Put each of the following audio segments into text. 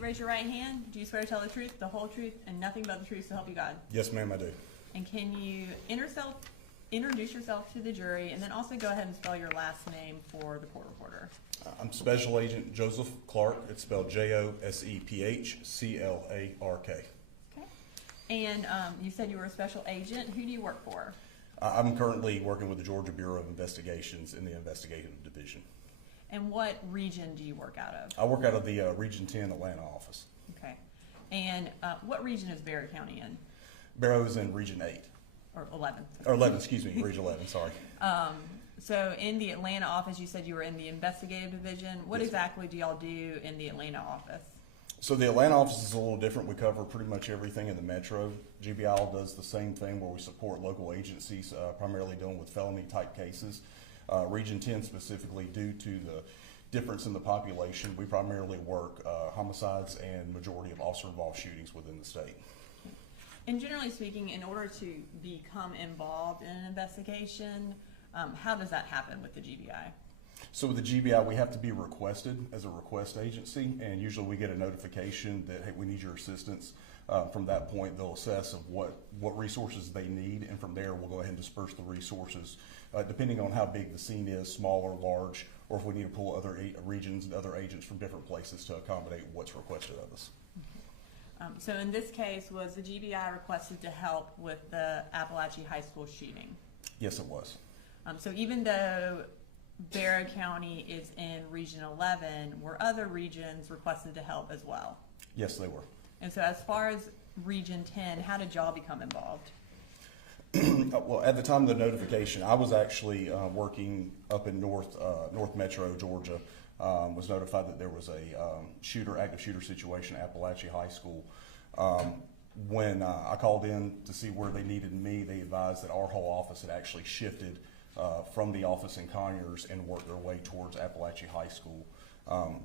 you raise your right hand? Do you swear to tell the truth, the whole truth, and nothing but the truth so help you God? Yes, ma'am, I do. And can you introduce yourself to the jury, and then also go ahead and spell your last name for the court reporter? I'm Special Agent Joseph Clark. It's spelled Josephclark. Okay. And you said you were a special agent. Who do you work for? I'm currently working with the Georgia Bureau of Investigations in the investigative division. And what region do you work out of? I work out of the Region 10 Atlanta office. Okay. And what region is Barrow County in? Barrow is in Region 8. Or 11. Or 11, excuse me, Region 11, sorry. So in the Atlanta office, you said you were in the investigative division. What exactly do y'all do in the Atlanta office? So the Atlanta office is a little different. We cover pretty much everything in the metro. GBI does the same thing where we support local agencies, primarily dealing with felony type cases. Region 10 specifically, due to the difference in the population, we primarily work homicides and majority of officer-involved shootings within the state. And generally speaking, in order to become involved in an investigation, how does that happen with the GBI? So with the GBI, we have to be requested as a request agency, and usually we get a notification that, hey, we need your assistance. From that point, they'll assess of what resources they need, and from there, we'll go ahead and disperse the resources, depending on how big the scene is, small or large, or if we need to pull other regions and other agents from different places to accommodate what's requested of us. So in this case, was the GBI requested to help with the Apalachee High School shooting? Yes, it was. So even though Barrow County is in Region 11, were other regions requested to help as well? Yes, they were. And so as far as Region 10, how did y'all become involved? Well, at the time of the notification, I was actually working up in North Metro, Georgia. Was notified that there was a active shooter situation at Apalachee High School. When I called in to see where they needed me, they advised that our whole office had actually shifted from the office in Conyers and worked their way towards Apalachee High School.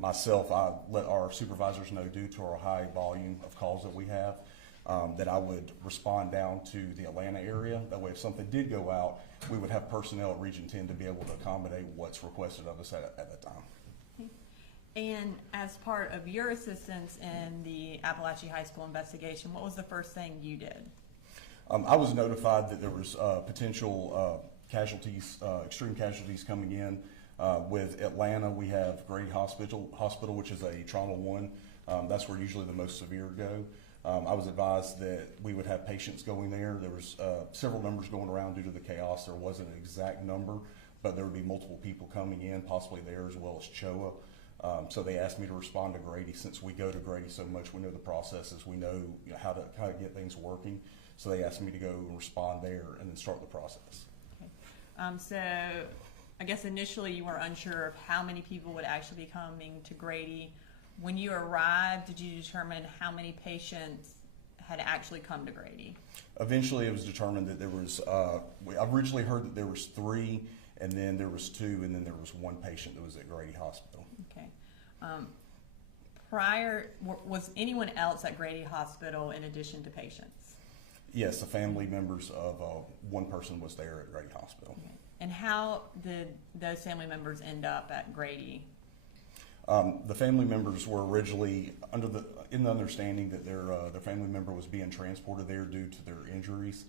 Myself, I let our supervisors know, due to our high volume of calls that we have, that I would respond down to the Atlanta area. That way, if something did go out, we would have personnel at Region 10 to be able to accommodate what's requested of us at that time. And as part of your assistance in the Apalachee High School investigation, what was the first thing you did? I was notified that there was potential casualties, extreme casualties coming in. With Atlanta, we have Grady Hospital, which is a trauma 1. That's where usually the most severe go. I was advised that we would have patients going there. There was several numbers going around due to the chaos. There wasn't an exact number, but there would be multiple people coming in, possibly there as well as CHOA. So they asked me to respond to Grady. Since we go to Grady so much, we know the processes, we know, how to get things working. So they asked me to go and respond there and then start the process. Okay. So I guess initially you were unsure of how many people would actually be coming to Grady. When you arrived, did you determine how many patients had actually come to Grady? Eventually it was determined that there was, I originally heard that there was 3, and then there was 2, and then there was 1 patient that was at Grady Hospital. Okay. Was anyone else at Grady Hospital in addition to patients? Yes, the family members of 1 person was there at Grady Hospital. Okay. And how did those family members end up at Grady? The family members were originally in the understanding that their family member was being transported there due to their injuries.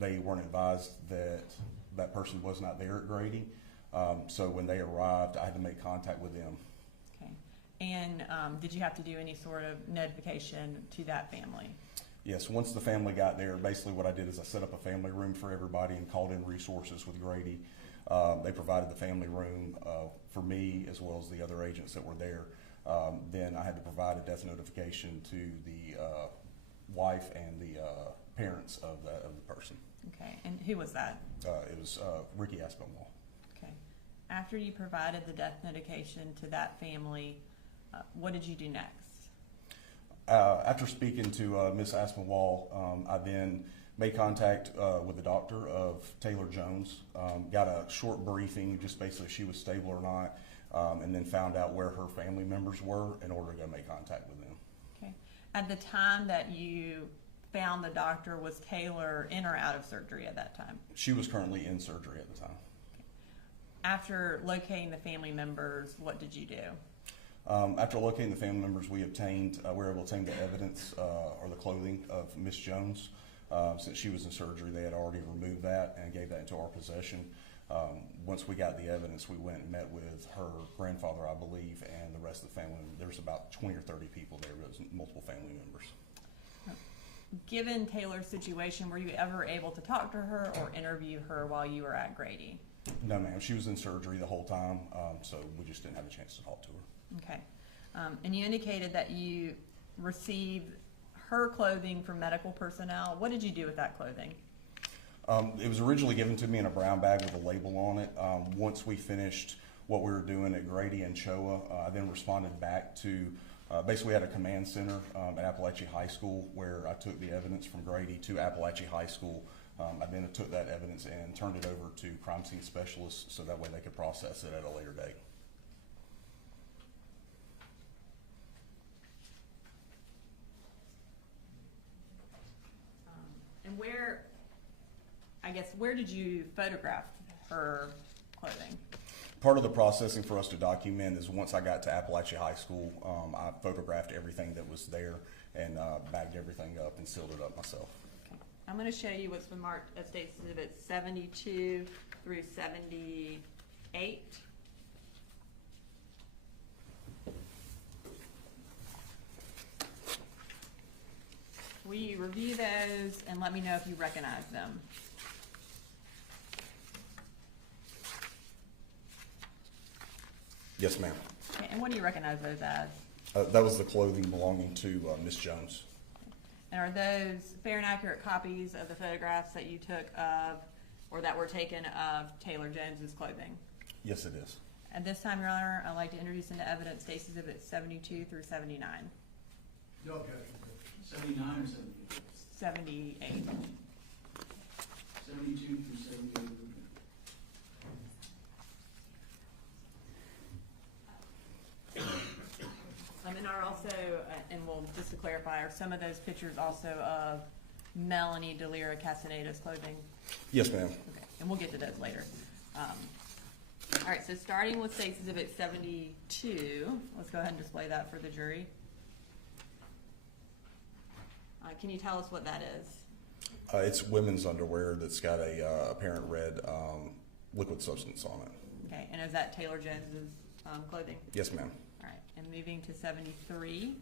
They weren't advised that that person was not there at Grady. So when they arrived, I had to make contact with them. Okay. And did you have to do any sort of notification to that family? Yes, once the family got there, basically what I did is I set up a family room for everybody and called in resources with Grady. They provided the family room for me as well as the other agents that were there. Then I had to provide a death notification to the wife and the parents of the person. Okay, and who was that? It was Ricky Aspinwall. Okay. After you provided the death notification to that family, what did you do next? After speaking to Ms. Aspinwall, I then made contact with the doctor of Taylor Jones, got a short briefing, just basically if she was stable or not, and then found out where her family members were in order to go make contact with them. Okay. At the time that you found the doctor, was Taylor in or out of surgery at that time? She was currently in surgery at the time. Okay. After locating the family members, what did you do? After locating the family members, we were able to obtain the evidence or the clothing of Miss Jones. Since she was in surgery, they had already removed that and gave that into our possession. Once we got the evidence, we went and met with her grandfather, I believe, and the rest of the family. There's about 20 or 30 people there. There was multiple family members. Given Taylor's situation, were you ever able to talk to her or interview her while you were at Grady? No, ma'am. She was in surgery the whole time, so we just didn't have a chance to talk to her. Okay. And you indicated that you received her clothing from medical personnel. What did you do with that clothing? It was originally given to me in a brown bag with a label on it. Once we finished what we were doing at Grady and Choa, I then responded back to, basically at a command center at Apalachee High School, where I took the evidence from Grady to Apalachee High School. I then took that evidence and turned it over to crime scene specialists so that way they could process it at a later date. And where did you photograph her clothing? Part of the processing for us to document is once I got to Apalachee High School, I photographed everything that was there and bagged everything up and sealed it up myself. Okay. I'm going to show you what's been marked as State Exhibit 72 through 78. Will you review those and let me know if you recognize them? Yes, ma'am. Okay, and what do you recognize those as? That was the clothing belonging to Miss Jones. And are those fair and accurate copies of the photographs that you took of, or that were taken of Taylor Jones's clothing? Yes, it is. At this time, Your Honor, I'd like to introduce into evidence State's Exhibit 72 through 79. No objection. 79 or 78? 78. 72 through 78. And are also, and we'll just to clarify, are some of those pictures also of Melanie Delira Castaneda's clothing? Yes, ma'am. Okay, and we'll get to those later. All right, so starting with State's Exhibit 72, let's go ahead and display that for the jury. Can you tell us what that is? It's women's underwear that's got a apparent red liquid substance on it. Okay, and is that Taylor Jones's clothing? Yes, ma'am. All right, and moving to 73.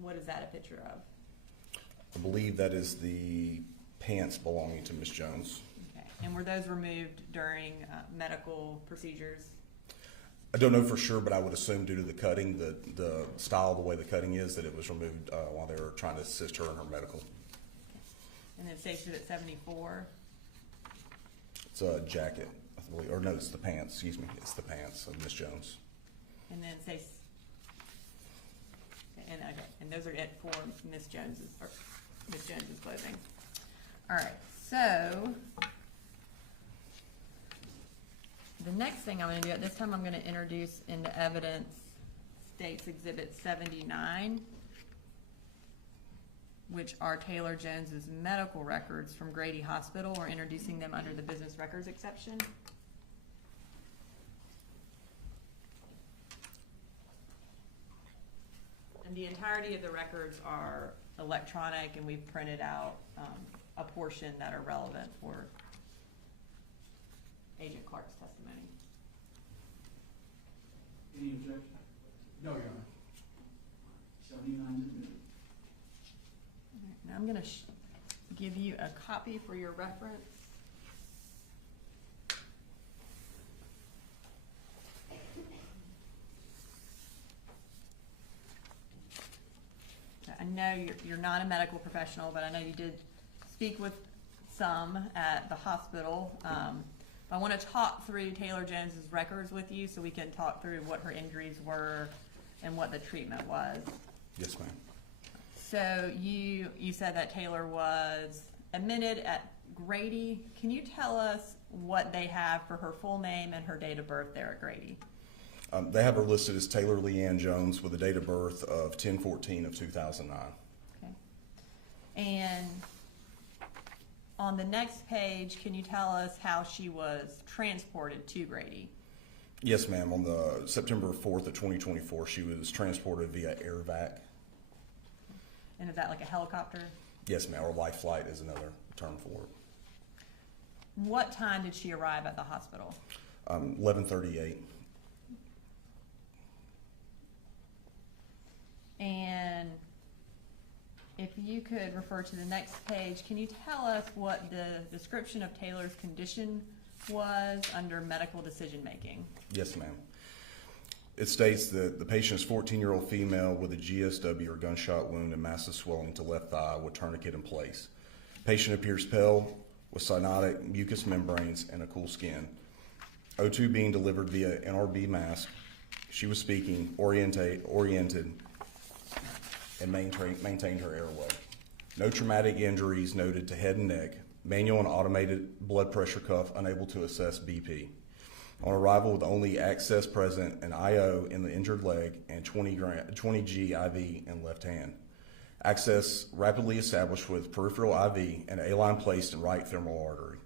What is that a picture of? I believe that is the pants belonging to Miss Jones. Okay, and were those removed during medical procedures? I don't know for sure, but I would assume due to the cutting, the style, the way the cutting is, that it was removed while they were trying to assist her in her medical. And then State Exhibit 74. It's a jacket, I believe, or no, it's the pants, excuse me. It's the pants of Miss Jones. And then say, and those are it for Miss Jones's clothing. All right, so the next thing I'm going to do at this time, I'm going to introduce into evidence State's Exhibit 79, which are Taylor Jones's medical records from Grady Hospital. We're introducing them under the business records exception. And the entirety of the records are electronic, and we've printed out a portion that are relevant for Agent Clark's testimony. Any objection? No, Your Honor. 79 is admitted. Now I'm going to give you a copy for your reference. I know you're not a medical professional, but I know you did speak with some at the hospital. I want to talk through Taylor Jones's records with you so we can talk through what her injuries were and what the treatment was. Yes, ma'am. So you said that Taylor was admitted at Grady. Can you tell us what they have for her full name and her date of birth there at Grady? They have her listed as Taylor Leanne Jones with a date of birth of 10/14 of 2009. Okay. And on the next page, can you tell us how she was transported to Grady? Yes, ma'am. On the September 4th of 2024, she was transported via air vac. And is that like a helicopter? Yes, ma'am, or life flight is another term for it. What time did she arrive at the hospital? 11:38. And if you could refer to the next page, can you tell us what the description of Taylor's condition was under medical decision-making? Yes, ma'am. It states that the patient is 14-year-old female with a GSW or gunshot wound and massive swelling to left thigh with tourniquet in place. Patient appears pale with cyanotic mucous membranes and a cool skin. O2 being delivered via NRB mask. She was speaking, oriented, and maintained her airway. No traumatic injuries noted to head and neck. Manual and automated blood pressure cuff unable to assess BP. On arrival with only access present, an IO in the injured leg and 20 G IV in left hand. Access rapidly established with peripheral IV and A-line placed in right femoral artery.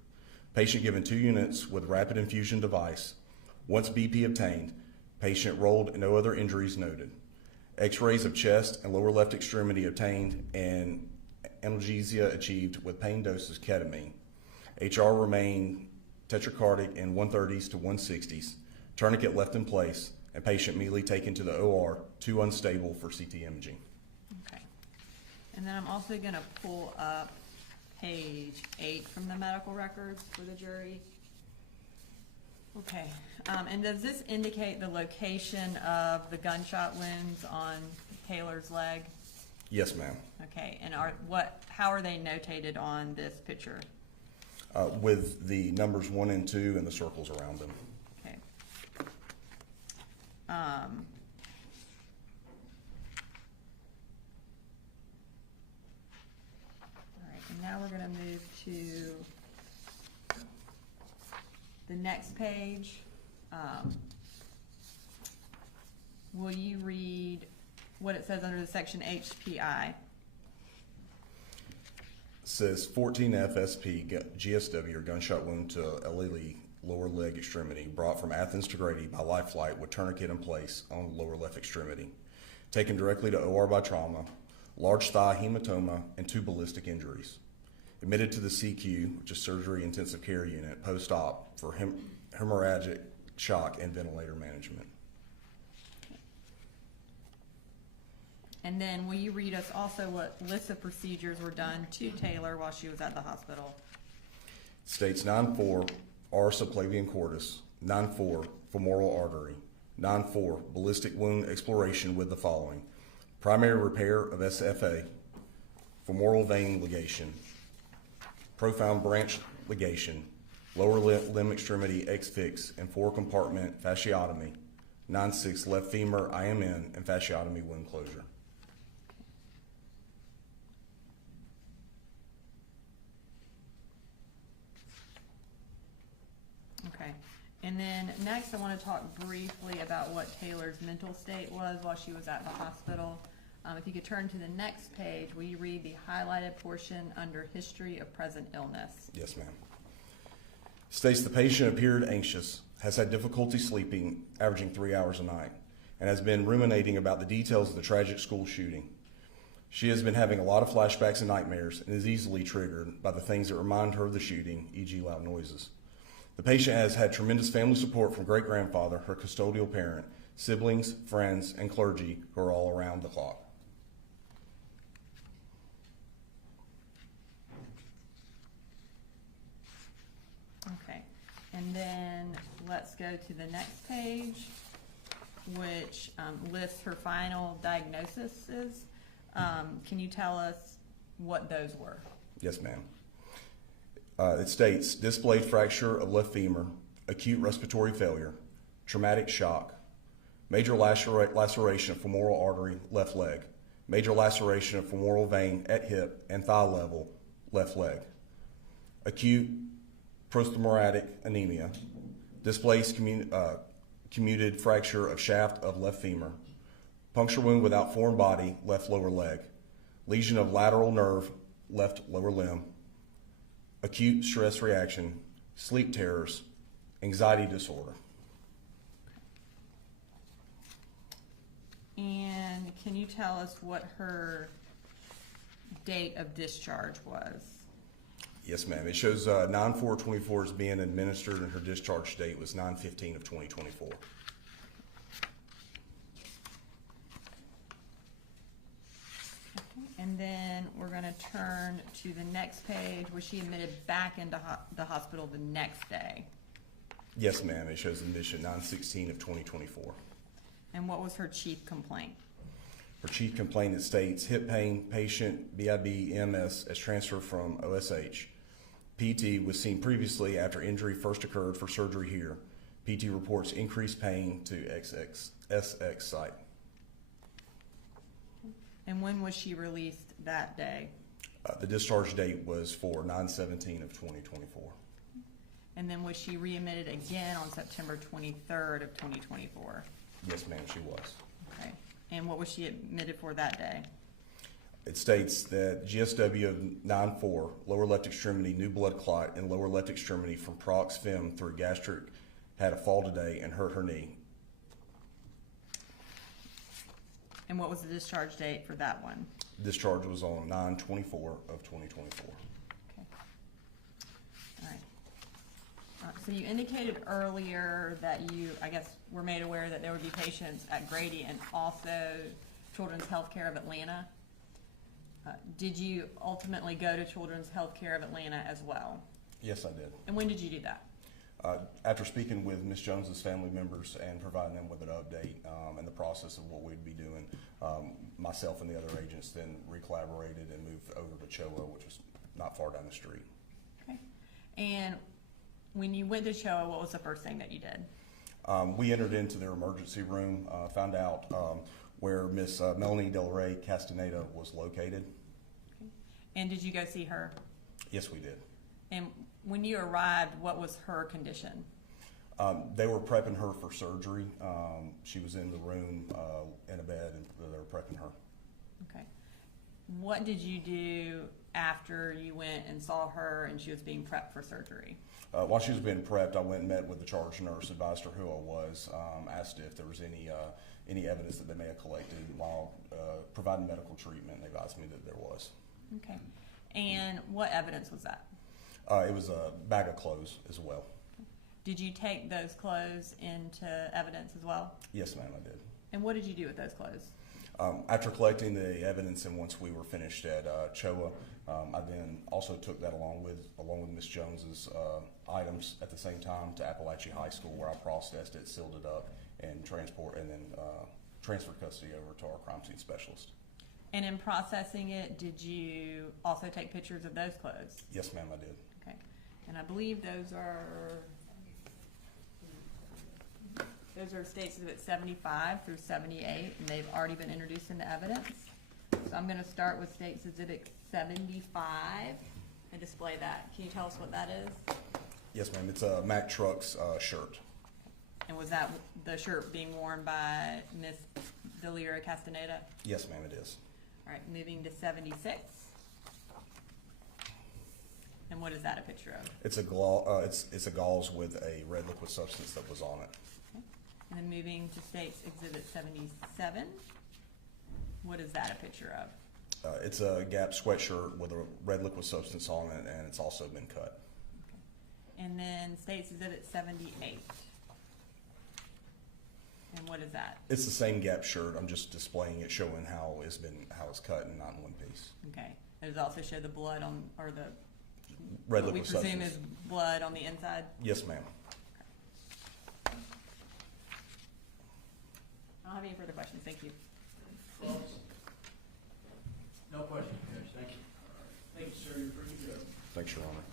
Patient given 2 units with rapid infusion device. Once BP obtained, patient rolled and no other injuries noted. X-rays of chest and lower left extremity obtained and analgesia achieved with pain doses ketamine. HR remained tetracardic in 130s to 160s, tourniquet left in place, and patient immediately taken to the OR, 2 unstable for CT imaging. Okay. And then I'm also going to pull up page 8 from the medical records for the jury. Okay. And does this indicate the location of the gunshot wounds on Taylor's leg? Yes, ma'am. Okay. And how are they notated on this picture? With the numbers 1 and 2 and the circles around them. Okay. All right, and now we're going to move to the next page. Will you read what it says under the section HPI? Says 14 FSP GSW or gunshot wound to LLE lower leg extremity brought from Athens to Grady by life flight with tourniquet in place on lower left extremity. Taken directly to OR by trauma, large thigh hematoma, and 2 ballistic injuries. Admitted to the CQ, which is surgery intensive care unit, post-op for hemorrhagic shock and ventilator management. And then will you read us also what list of procedures were done to Taylor while she was at the hospital? States 9-4 R subclavian cordis, 9-4 femoral artery, 9-4 ballistic wound exploration with the following: primary repair of SFA, femoral vein ligation, profound branch ligation, lower limb extremity X-fix and 4-compartment fasciotomy, 9-6 left femur IMN and fasciotomy wound closure. Okay. And then next I want to talk briefly about what Taylor's mental state was while she was at the hospital. If you could turn to the next page, will you read the highlighted portion under history of present illness? Yes, ma'am. States the patient appeared anxious, has had difficulty sleeping, averaging 3 hours a night, and has been ruminating about the details of the tragic school shooting. She has been having a lot of flashbacks and nightmares and is easily triggered by the things that remind her of the shooting, e.g. loud noises. The patient has had tremendous family support from great-grandfather, her custodial parent, siblings, friends, and clergy who are all around the clock. Okay. And then let's go to the next page, which lists her final diagnoses. Can you tell us what those were? Yes, ma'am. It states displayed fracture of left femur, acute respiratory failure, traumatic shock, major laceration of femoral artery, left leg, major laceration of femoral vein at hip and thigh level, left leg, acute prosthomoratic anemia, displaced commuted fracture of shaft of left femur, puncture wound without foreign body, left lower leg, lesion of lateral nerve, left lower limb, acute stress reaction, sleep terrors, anxiety disorder. And can you tell us what her date of discharge was? Yes, ma'am. It shows 9/4/24 is being administered, and her discharge date was 9/15 of 2024. And then we're gonna turn to the next page where she admitted back into the hospital the next day. Yes, ma'am. It shows admission 9/16 of 2024. And what was her chief complaint? Her chief complaint, it states hip pain, patient BIB MS as transferred from OSH. PT was seen previously after injury first occurred for surgery here. PT reports increased pain to SX site. And when was she released that day? The discharge date was for 9/17 of 2024. And then was she readmitted again on September 23rd of 2024? Yes, ma'am, she was. Okay. And what was she admitted for that day? It states that GSW of 9/4, lower left extremity, new blood clot in lower left extremity from prox fem through gastric, had a fall today and hurt her knee. And what was the discharge date for that one? Discharge was on 9/24 of 2024. Okay. All right. So you indicated earlier that you, I guess, were made aware that there would be patients at Grady and also Children's Healthcare of Atlanta. Did you ultimately go to Children's Healthcare of Atlanta as well? Yes, I did. And when did you do that? After speaking with Ms. Jones's family members and providing them with an update and the process of what we'd be doing, myself and the other agents then recollaborated and moved over to CHOA, which was not far down the street. Okay. And when you went to CHOA, what was the first thing that you did? We entered into their emergency room, found out where Miss Melanie Del Rey Castaneda was located. Okay. And did you go see her? Yes, we did. And when you arrived, what was her condition? They were prepping her for surgery. She was in the room in a bed, and they were prepping her. Okay. What did you do after you went and saw her and she was being prepped for surgery? While she was being prepped, I went and met with the charge nurse, advised her who I was, asked if there was any evidence that they may have collected while providing medical treatment. They advised me that there was. Okay. And what evidence was that? It was a bag of clothes as well. Did you take those clothes into evidence as well? Yes, ma'am, I did. And what did you do with those clothes? After collecting the evidence and once we were finished at CHOA, I then also took that along with Ms. Jones's items at the same time to Apalachee High School, where I processed it, sealed it up, and then transferred custody over to our crime scene specialist. And in processing it, did you also take pictures of those clothes? Yes, ma'am, I did. Okay. And I believe those are States Exhibit 75 through 78, and they've already been introduced into evidence. So I'm going to start with States Exhibit 75 and display that. Can you tell us what that is? Yes, ma'am. It's a Mack Trucks shirt. And was that the shirt being worn by Miss Delira Castaneda? Yes, ma'am, it is. All right, moving to 76. And what is that a picture of? It's a gauze with a red liquid substance that was on it. Okay. And then moving to States Exhibit 77. What is that a picture of? It's a Gap sweatshirt with a red liquid substance on it, and it's also been cut. Okay. And then States Exhibit 78. And what is that? It's the same Gap shirt. I'm just displaying it, showing how it's cut and not in one piece. Okay. Does it also show the blood on, or the Red what we liquid presume substance. is blood on the inside? Yes, ma'am. I don't have any further questions. Thank you. No questions, Judge. Thank you. Thank you, sir. You're free to go. Thanks, Your Honor.